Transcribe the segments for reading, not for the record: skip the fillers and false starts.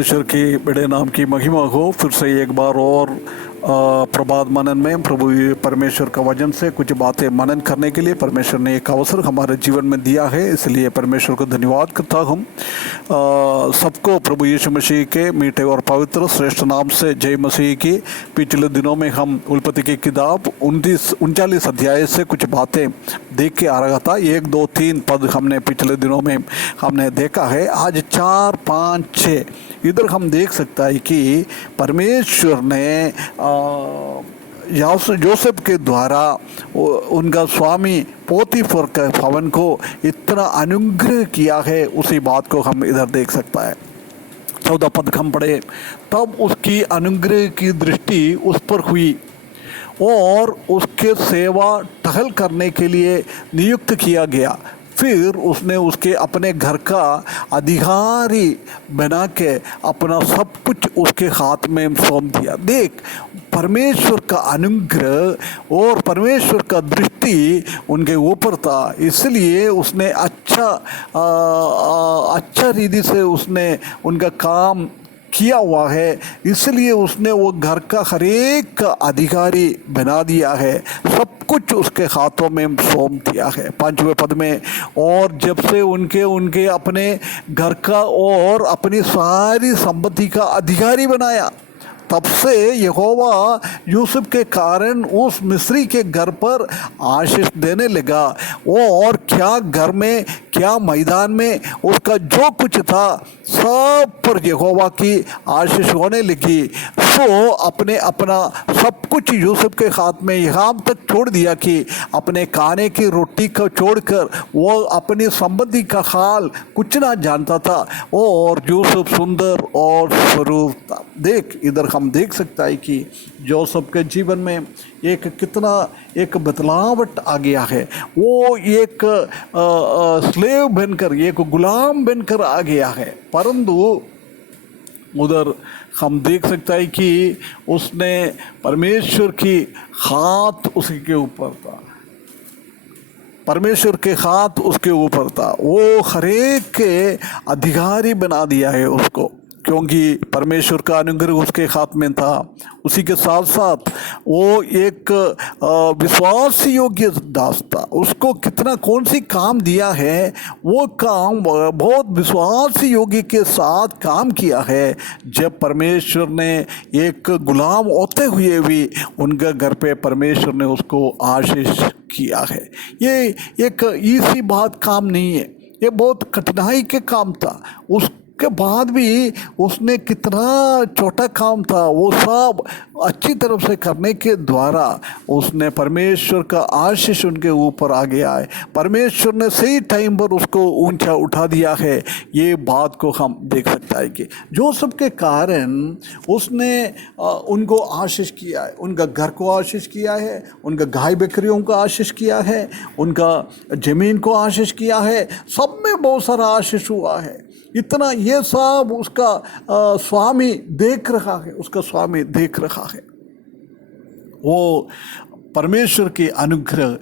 परमेश्वर की बड़े नाम की महिमा हो। फिर से एक बार और प्रभात मनन में प्रभु परमेश्वर का वचन से कुछ बातें मनन करने के लिए परमेश्वर ने एक अवसर हमारे जीवन में दिया है, इसलिए परमेश्वर को धन्यवाद करता हूँ। सबको प्रभु यीशु मसीह के मीठे और पवित्र श्रेष्ठ नाम से जय मसीह की। पिछले दिनों में हम उत्पत्ति की किताब 39 अध्याय से कुछ बातें देख के आ रहा था। 1, 2, 3 पद हमने पिछले दिनों में हमने देखा है। आज 4, 5, 6 इधर हम देख सकता है कि परमेश्वर ने जोसेफ के द्वारा उनका स्वामी पोतीफर के भवन को इतना अनुग्रह किया है, उसी बात को हम इधर देख सकता है। 14 पद हम पढ़े, तब उसकी अनुग्रह की दृष्टि उस पर हुई और उसके सेवा टहल करने के लिए नियुक्त किया गया। फिर उसने उसके अपने घर का अधिकारी बना के अपना सब कुछ उसके हाथ में सौंप दिया। देख, परमेश्वर का अनुग्रह और परमेश्वर का दृष्टि उनके ऊपर था, इसलिए उसने अच्छा रीति से उसने उनका काम किया हुआ है, इसलिए उसने वो घर का हर एक अधिकारी बना दिया है, सब कुछ उसके हाथों में सौंप दिया है। 5वें पद में, और जब से उनके अपने घर का और अपनी सारी संपत्ति का अधिकारी बनाया, तब से यहोवा यूसुफ के कारण उस मिस्री के घर पर आशीष देने लगा। और क्या घर में क्या मैदान में उसका जो कुछ था सब पर यहोवा की आशीष होने लगी। तो अपना सब कुछ यूसुफ के हाथ में यहाँ तक छोड़ दिया कि अपने खाने की रोटी को छोड़कर वो अपनी संपत्ति का हाल कुछ ना जानता था। और यूसुफ सुंदर और स्वरूप था। देख, इधर हम देख सकता है कि जोसेफ के जीवन में एक बदलावट आ गया है। वो एक स्लेव बनकर, एक गुलाम बनकर आ गया है, परंतु उधर हम देख सकता है कि उसने परमेश्वर की हाथ उसके ऊपर था, परमेश्वर के हाथ उसके ऊपर था। वो हरेक के अधिकारी बना दिया है उसको, क्योंकि परमेश्वर का अनुग्रह उसके हाथ में था। उसी के साथ साथ वो एक विश्वास योग्य दास था। उसको कौन सी काम दिया है, वो काम बहुत विश्वास योग्य के साथ काम किया है। जब परमेश्वर ने एक गुलाम होते हुए भी उनके घर पे परमेश्वर ने उसको आशीष किया है। ये एक ईजी बात काम नहीं है, ये बहुत कठिनाई के काम था। उसके बाद भी उसने कितना छोटा काम था, वो सब अच्छी तरफ से करने के द्वारा उसने परमेश्वर का आशीष उनके ऊपर आ गया है। परमेश्वर ने सही टाइम पर उसको ऊंचा उठा दिया है। ये बात को हम देख सकता है कि जोसेफ के कारण उसने उनको आशीष किया है, उनका घर को आशीष किया है, उनका गाय बकरियों को आशीष किया है, उनका ज़मीन को आशीष किया है, सब में बहुत सारा आशीष हुआ है। इतना ये सब उसका स्वामी देख रहा है, उसका स्वामी देख रहा है। वो परमेश्वर के अनुग्रह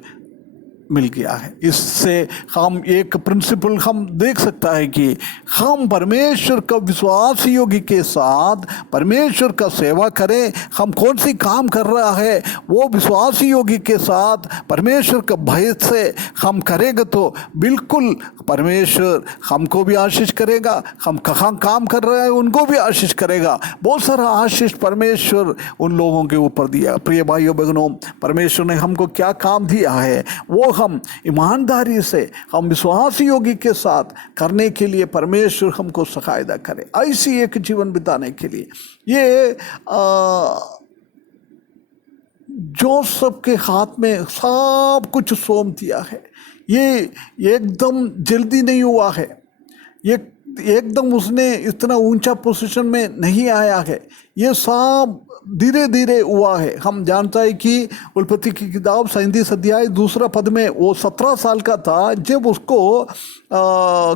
मिल गया है। इससे हम एक प्रिंसिपल हम देख सकता है कि हम परमेश्वर का विश्वास योगी के साथ परमेश्वर का सेवा करें। हम कौन सी काम कर रहा है वो विश्वास योगी के साथ परमेश्वर का भय से हम करेंगे तो बिल्कुल परमेश्वर हमको भी आशीष करेगा। हम कहाँ काम कर रहे हैं उनको भी आशीष करेगा। बहुत सारा आशीष परमेश्वर उन लोगों के ऊपर दिया। प्रिय भाइयों बहनों, परमेश्वर ने हमको क्या काम दिया है वो हम ईमानदारी से, हम विश्वास योगी के साथ करने के लिए परमेश्वर हमको सहायता करे, ऐसी एक जीवन बिताने के लिए। ये जोसेफ के हाथ में सब कुछ सौंप दिया है। ये एकदम जल्दी नहीं हुआ है, ये एकदम उसने इतना ऊंचा पोजीशन में नहीं आया है, ये सब धीरे धीरे हुआ है। हम जानता है कि उत्पत्ति की किताब 37 अध्याय 2 पद में वो 17 साल का था जब उसको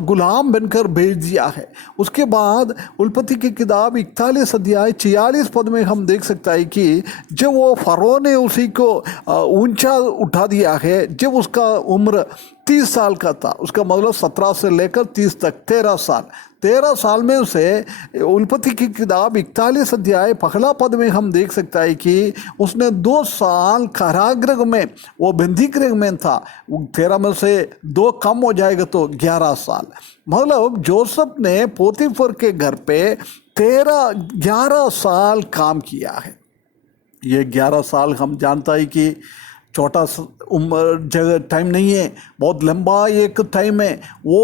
गुलाम बनकर भेज दिया है। उसके बाद उत्पत्ति की किताब 41 अध्याय 46 पद में हम देख सकता है कि जब वो फरो ने उसी को ऊंचा उठा दिया है, जब उसका उम्र 30 साल का था, उसका मतलब 17 से लेकर 30 तक 13 साल, 13 साल में उसे उत्पत्ति की किताब 41 अध्याय पहला पद में हम देख सकता है कि उसने 2 साल कारागृह में, वो बंदी गृह में था, 13 में से 2 कम हो जाएगा तो 11 साल। मतलब जोसेफ ने पोतीफर के घर पे 11 साल काम किया है। ये 11 साल हम जानता है कि छोटा उम्र जगह टाइम नहीं है, बहुत लंबा एक टाइम है। वो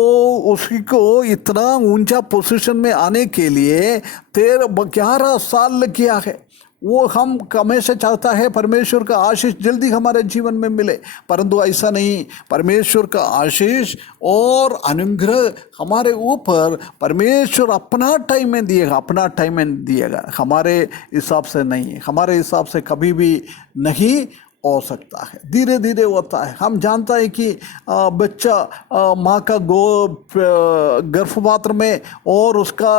उसी को इतना ऊंचा पोजीशन में आने के लिए 11 साल लग गया है। वो हम हमेशा चाहता है परमेश्वर का आशीष जल्दी हमारे जीवन में मिले, परंतु ऐसा नहीं। परमेश्वर का आशीष और अनुग्रह हमारे ऊपर परमेश्वर अपना टाइम में दिएगा, अपना टाइम में दिएगा, हमारे हिसाब से नहीं, हमारे हिसाब से कभी भी नहीं हो सकता है, धीरे धीरे होता है। हम जानता है कि बच्चा माँ का गर्भपात्र में और उसका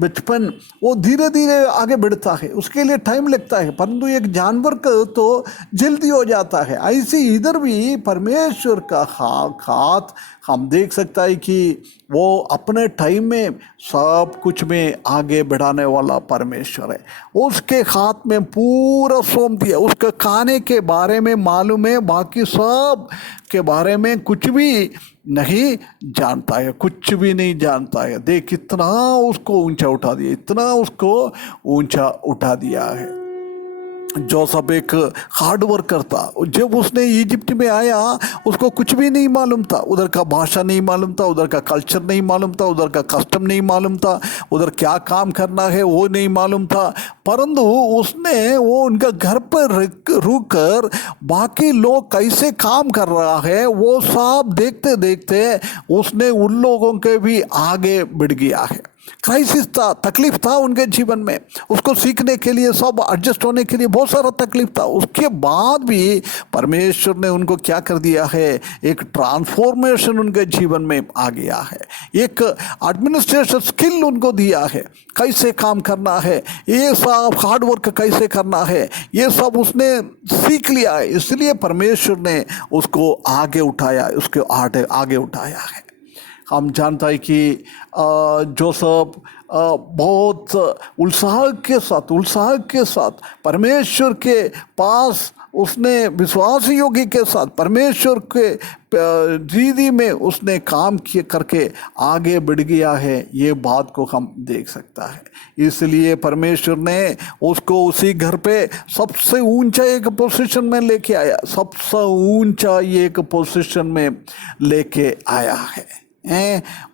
बचपन वो धीरे धीरे आगे बढ़ता है, उसके लिए टाइम लगता है, परंतु एक जानवर का तो जल्दी हो जाता है। ऐसे इधर भी परमेश्वर का हाथ हम देख सकता है कि वो अपने टाइम में सब कुछ में आगे बढ़ाने वाला परमेश्वर है। उसके हाथ में पूरा सौंप दिया, उसके खाने के बारे में मालूम है, बाकी सब के बारे में कुछ भी नहीं जानता है, कुछ भी नहीं जानता है। देख कितना उसको ऊंचा उठा दिया, इतना उसको ऊंचा उठा दिया है। जोसेफ एक हार्ड वर्कर था। जब उसने इजिप्ट में आया उसको कुछ भी नहीं मालूम था, उधर का भाषा नहीं मालूम था, उधर का कल्चर नहीं मालूम था, उधर का कस्टम नहीं मालूम था, उधर क्या काम करना है वो नहीं मालूम था, परंतु उसने वो उनका घर पर रुक कर बाकी लोग कैसे काम कर रहा है वो सब देखते देखते उसने उन लोगों के भी आगे बढ़ गया है। क्राइसिस था, तकलीफ था उनके जीवन में, उसको सीखने के लिए, सब एडजस्ट होने के लिए बहुत सारा तकलीफ था। उसके बाद भी परमेश्वर ने उनको क्या कर दिया है, एक ट्रांसफॉर्मेशन उनके जीवन में आ गया है, एक एडमिनिस्ट्रेशन स्किल उनको दिया है, कैसे काम करना है, ये सब हार्ड वर्क कैसे करना है, ये सब उसने सीख लिया है। इसलिए परमेश्वर ने उसको आगे उठाया, उसको आगे उठाया है। हम जानता है कि जोसेफ बहुत उत्साह के साथ परमेश्वर के पास उसने विश्वास योगी के साथ परमेश्वर के रीति में उसने काम करके आगे बढ़ गया है। ये बात को हम देख सकता है। इसलिए परमेश्वर ने उसको उसी घर पे सबसे ऊंचा एक पोजीशन में लेके आया, सबसे ऊंचा एक पोजीशन में लेके आया है।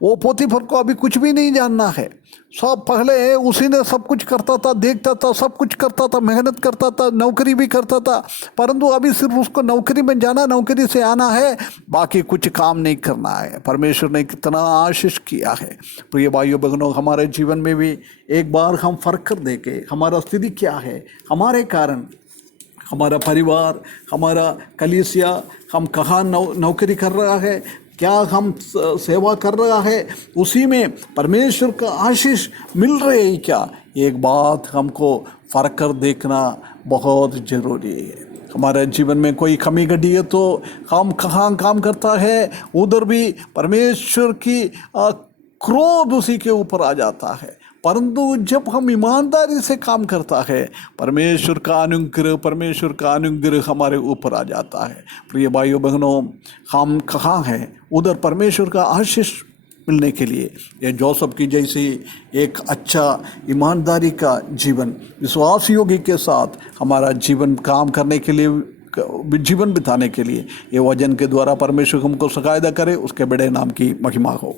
वो पोतीफर को अभी कुछ भी नहीं जानना है, सब पहले उसी ने सब कुछ करता था, देखता था, सब कुछ करता था, मेहनत करता था, नौकरी भी करता था, परंतु अभी सिर्फ उसको नौकरी में जाना, नौकरी से आना है, बाकी कुछ काम नहीं करना है। परमेश्वर ने कितना आशीष किया है। प्रिय भाइयों बहनों, हमारे जीवन में भी एक बार हम फर्क कर देंगे, हमारा स्थिति क्या है, हमारे कारण हमारा परिवार, हमारा कलीसिया, हम कहाँ नौकरी कर रहा है, क्या हम सेवा कर रहा है, उसी में परमेश्वर का आशीष मिल रहे है क्या, एक बात हमको फर्क कर देखना बहुत ज़रूरी है। हमारे जीवन में कोई कमी घटी है तो हम कहाँ काम करता है, उधर भी परमेश्वर की क्रोध उसी के ऊपर आ जाता है। परंतु जब हम ईमानदारी से काम करता है, परमेश्वर का अनुग्रह हमारे ऊपर आ जाता है। प्रिय भाइयों बहनों, हम कहाँ हैं, उधर परमेश्वर का आशीष मिलने के लिए ये जोसेफ की जैसी एक अच्छा ईमानदारी का जीवन, विश्वास योगी के साथ हमारा जीवन काम करने के लिए, जीवन बिताने के लिए ये वचन के द्वारा परमेश्वर हमको सहायता करे। उसके बड़े नाम की महिमा हो।